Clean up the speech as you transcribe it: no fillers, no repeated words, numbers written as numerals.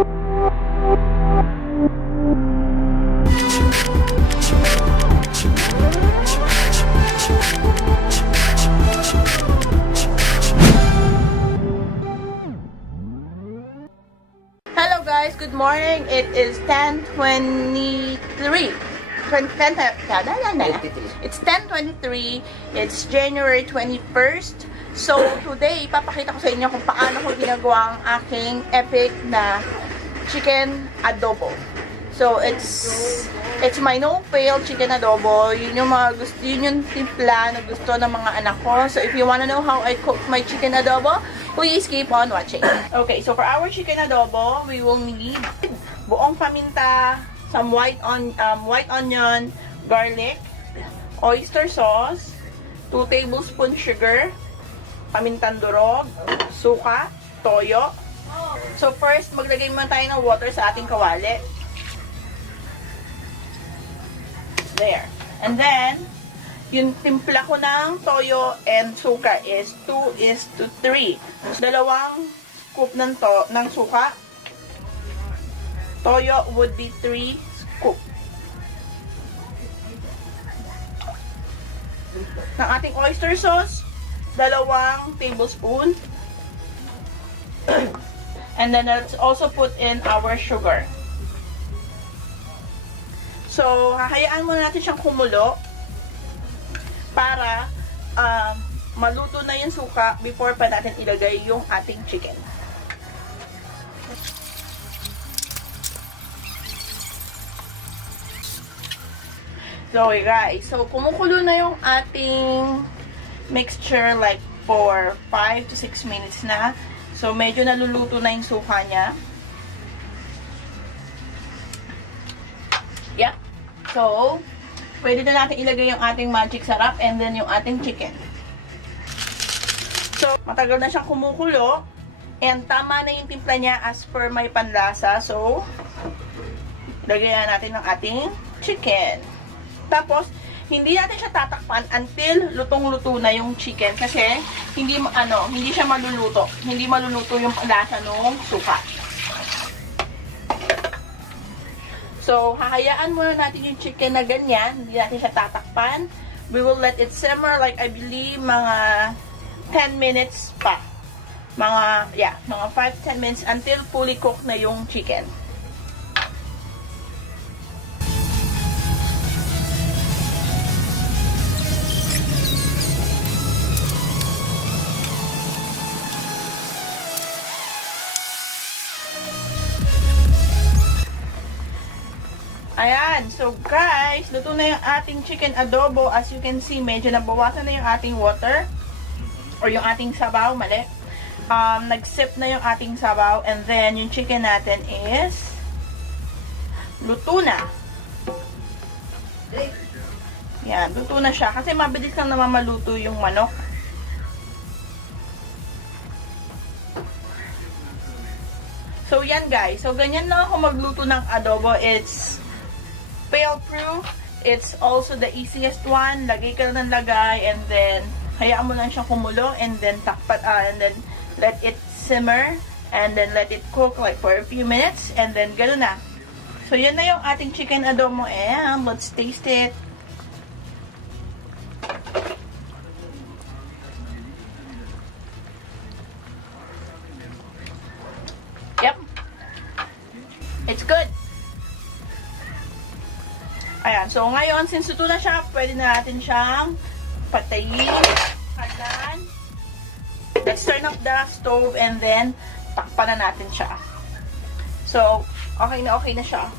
Hello guys, good morning. It is 10:23. It's 10:23. It's January 21st. So today, ipapakita ko sa inyo kung paano ko ginagawa ang aking epic na chicken adobo. So it's my no-fail chicken adobo. Yun yung timpla na gusto ng mga anak ko. So if you wanna know how I cook my chicken adobo, please keep on watching. Okay, so for our chicken adobo, we will need buong paminta, some white onion, garlic, oyster sauce, 2 tablespoons sugar, pamintang durog, suka, toyo. So first, maglagay muna tayo ng water sa ating kawali. There. And then, yung timpla ko ng toyo and suka is 2:3. Dalawang scoop ng suka. Toyo would be 3 scoop. Ng ating oyster sauce, 2 tablespoon. And then let's also put in our sugar. So, hahayaan muna natin siyang kumulo para maluto na yung suka before pa natin ilagay yung ating chicken. So, guys, so kumukulo na yung ating mixture like for 5 to 6 minutes na. So, medyo naluluto na yung suka niya. Yeah. So, pwede na natin ilagay yung ating magic sarap and then yung ating chicken. So, matagal na siyang kumukulo and tama na yung timpla niya as per may panlasa. So, lagyan natin ng ating chicken. Tapos, hindi natin siya tatakpan until lutong-luto na yung chicken kasi hindi siya maluluto. Hindi maluluto yung lasa ng suka. So, hahayaan muna natin yung chicken na ganyan. Hindi natin siya tatakpan. We will let it simmer like I believe mga 10 minutes pa. Mga 5-10 minutes until fully cooked na yung chicken. Ayan, so guys, luto na yung ating chicken adobo. As you can see, medyo nabawasan na yung ating water or yung ating sabaw, mali. Nag-sip na yung ating sabaw and then yung chicken natin is luto na. Yan, luto na siya kasi mabilis lang naman maluto yung manok. So yan guys, so ganyan lang ako magluto ng adobo. It's fail-proof. It's also the easiest one. Lagay ka lang ng lagay and then hayaan mo lang siyang kumulo and then takpat and then let it simmer and then let it cook like for a few minutes and then gano'n na. So yun na yung ating chicken adobo and let's taste it. Yep. It's good. Ayan, so ngayon, since luto na siya, pwede na natin siyang patayin, kalan. Let's turn off the stove and then takpan na natin siya. So, okay na siya.